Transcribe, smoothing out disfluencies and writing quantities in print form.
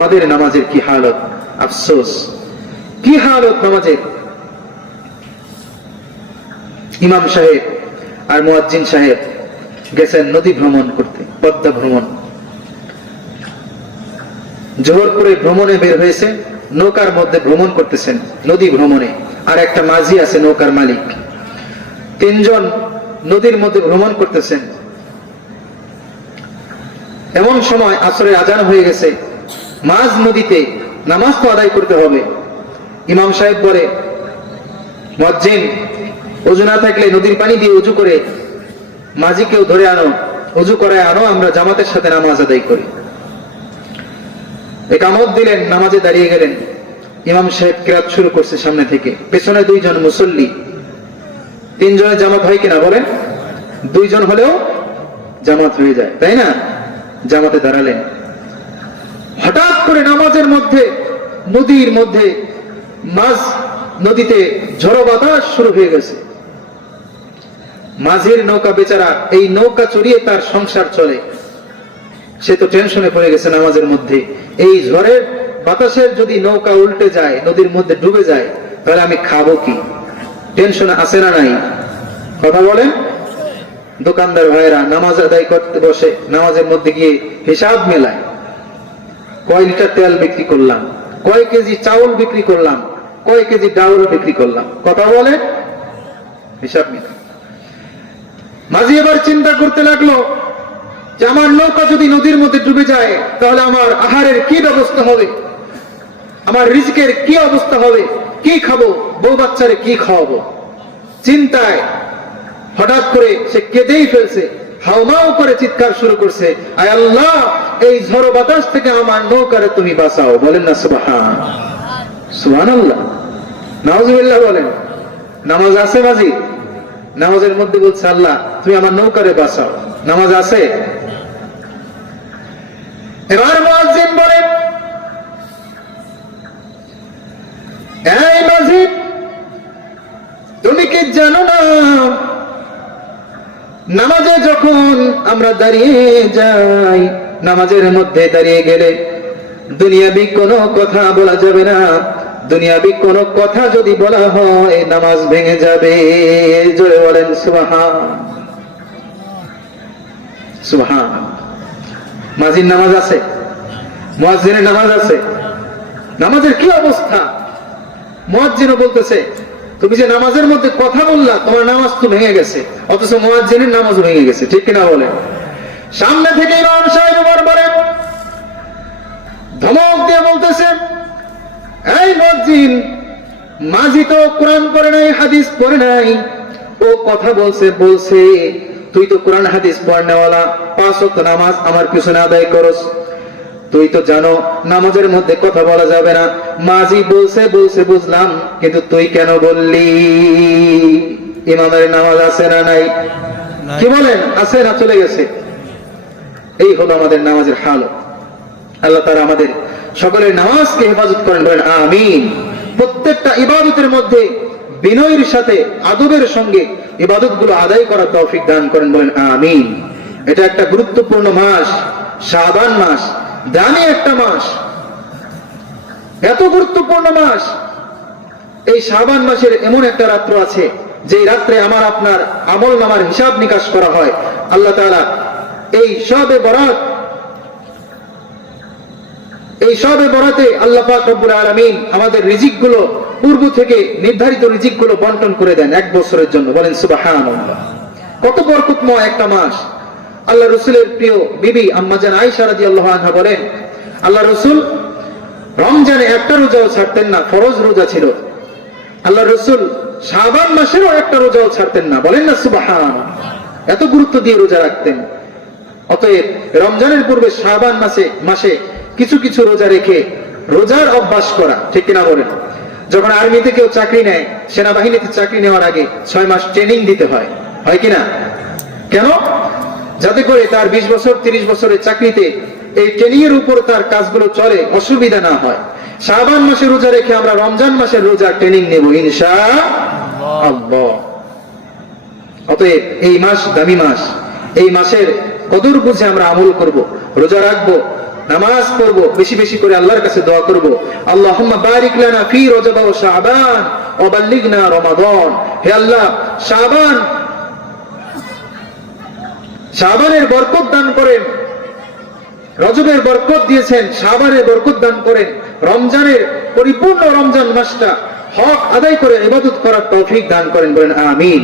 আমাদের নামাজের কি হালত, আফসোস, কি হালত নামাজের। ইমাম সাহেব আর মুয়াজ্জিন সাহেব গেছেন নদী ভ্রমণ করতে, পদ্মা ভ্রমণ। জোহর করে ভ্রমণে বের হয়েছে, নৌকার মধ্যে ভ্রমণ করতেছেন নদী ভ্রমণে, আর একটা মাঝি আছে নৌকার মালিক। তিনজন নদীর মধ্যে ভ্রমণ করতেছেন। এমন সময় আসরের আজান হয়ে গেছে, মাঝ নদীতে নামাজ তো আদায় করতে হবে। ইমাম সাহেব বলে, মুয়াজ্জিন ওযু না থাকলে নদীর পানি দিয়ে উজু করে মাঝিকেও ধরে আনো, উজু করায় আনো, আমরা জামাতের সাথে নামাজ আদায় করি। ইকামত দিলেন, নামাজে দাঁড়িয়ে গেলেন। ইমাম সাহেব কিরাত শুরু করছে সামনে থেকে, পেছনে দুইজন মুসল্লি। তিনজনের জামাত হয় কিনা বলেন? দুইজন হলেও জামাত হয়ে যায়, তাই না? জামাতে দাঁড়ালেন। হঠাৎ করে নামাজের মধ্যে, নদীর মধ্যে, মাঝ নদীতে ঝড়ো বাতাস শুরু হয়ে গেছে। মাঝির নৌকা বেচারা, এই নৌকা চড়িয়ে তার সংসার চলে, সে তো টেনশনে পড়ে গেছে নামাজের মধ্যে। এই ঝড়ের বাতাসের যদি নৌকা উল্টে যায়, নদীর মধ্যে ডুবে যায়, তাহলে আমি খাবো কি? টেনশন আছে না নাই? কথা বলেন। দোকানদার ভাইয়েরা নামাজ আদায় করতে বসে, নামাজের মধ্যে গিয়ে হিসাব মেলায়, কয় লিটার তেল বিক্রি করলাম, কয় কেজি চাউল বিক্রি করলাম, কয় কেজি ডাউল বিক্রি করলাম। কথা বলে, হিসাব মেলায়। মাঝি এবার চিন্তা করতে লাগলো যে আমার নৌকা যদি নদীর মধ্যে ডুবে যায়, তাহলে আমার আহারের কি ব্যবস্থা হবে, আমার রিজিকের কি অবস্থা হবে, কি খাবো, বউ বাচ্চারে কি খাওয়াবো। চিন্তায় হঠাৎ করে সে কেঁদেই ফেলছে, হাউমাউ করে চিৎকার শুরু করছে, আয় আল্লাহ, এই ঝড়ো বাতাস থেকে আমার নৌকারে তুমি বাঁচাও। বলেন না সুবহান, সুবহানাল্লাহ, নাউজুবিল্লাহ বলেন। নামাজ আছে মাঝি? নামাজের মধ্যে বলছে, আল্লাহ তুমি আমার নৌকারে বাঁচাও। নামাজ আছে? এবার মুয়াজ্জিন বলেন, এই মাঝি, তুমি কি জানো না, নামাজে যখন আমরা দাঁড়িয়ে যাই, নামাজের মধ্যে দাঁড়িয়ে গেলে দুনিয়াবি কোনো কথা বলা যাবে না। দুনিয়াবি কোনো কথা যদি বলা হয়, নামাজ ভেঙে যাবে। জোরে বলেন সুবহান, সুবহান। মাঝির নামাজ আছে, মুয়াজ্জিনের নামাজ আছে। নামাজের কি অবস্থা? মুয়াজ্জিনও বলতেছে, তুমি যে নামাজের মধ্যে কথা বললা, তোমার নামাজ তো ভেঙে গেছে, অথচ মুয়াজ্জিনের নামাজ ভেঙে গেছে। ঠিক কিনা বলেন? সামনে থেকে ইমাম সাহেব বলেন, ধমক দিয়ে বলতেছে, এই মুয়াজ্জিন, মাঝি তো কোরআন পড়ে নাই, হাদিস পড়ে নাই, ও কথা বলছে, তুই তো কোরআন হাদিস পড়নেওয়ালা, 5 ওয়াক্ত নামাজ আমার পিছনে আদায় করস, তুই তো জানো নামাজের মধ্যে কথা বলা যাবে না। মাঝি বলছে বুঝলাম, কিন্তু তুই কেন বললি? ইমামের নামাজ আছে না নাই? কি বলেন, আছে না চলে গেছে? এই হলো আমাদের নামাজের হালত। আল্লাহ তাআলা আমাদের সকলের নামাজকে হেফাজত করেন, বলেন আমিন। প্রত্যেকটা ইবাদতের মধ্যে বিনয়ের সাথে, আদবের সঙ্গে ইবাদতগুলো আদায় করার তৌফিক দান করেন, বলেন আমিন। এটা একটা গুরুত্বপূর্ণ মাস, শাবান মাস, দামি একটা মাস, এত গুরুত্বপূর্ণ মাস। এই শাবান মাসের এমন একটা রাত্র আছে, যে রাত্রে আমার আপনার আমল নামার হিসাব নিকাশ করা হয়। আল্লাহ তাআলা এই শবে বরাতে আল্লাহ পাক রব্বুল আলামিন আমাদের রিজিকগুলো, পূর্ব থেকে নির্ধারিত রিজিকগুলো বন্টন করে দেন 1 বছরের জন্য। বলেন সুবহানাল্লাহ। কত বরকতময় একটা মাস। আল্লাহ রাসূলের প্রিয় বিবি আম্মা জান আয়েশা রাদিয়াল্লাহু আনহা বলেন, আল্লাহ রাসূল রমজানে একটা রোজাও ছাড়তেন না, ফরজ রোজা ছিল। আল্লাহ রাসূল শাবান মাসেরও একটা রোজাও ছাড়তেন না। বলেন না সুবহানাল্লাহ। এত গুরুত্ব দিয়ে রোজা রাখতেন। অতএব রমজানের পূর্বে শাবান মাসে কিছু কিছু রোজা রেখে রোজার অভ্যাস করা। ঠিক কিনা বলেন? যখন আর্মিতে কেউ চাকরি নেয়, সেনাবাহিনীতে চাকরি নেওয়ার আগে 6 মাস ট্রেনিং দিতে হয়, হয় কিনা? কেন? যাতে করে তার 20 বছর 30 বছরের চাকরিতে এই ট্রেনিং এর উপর তার কাজগুলো চলে, অসুবিধা না হয়। শাবান মাসে রোজা রেখে আমরা রমজান মাসের রোজা ট্রেনিং নেব ইনশাআল্লাহ। অতএব এই মাস দামি মাস, এই মাসের কদর বুঝে আমরা আমল করব, রোজা রাখবো, নামাজ পড়বো, বেশি বেশি করে আল্লাহর কাছে দোয়া করব, আল্লাহুম্মা বারিক লানা ফি রজব ওয়া শাবান ওয়া বাল্লিগনা রমাদান। হে আল্লাহ, শাবানের বরকত দান করেন, রজবের বরকত দিয়েছেন, শাবানের বরকত দান করেন, রমজানের পরিপূর্ণ রমজান মাসটা হক আদায় করে ইবাদত করার তৌফিক দান করেন, বলেন আমিন।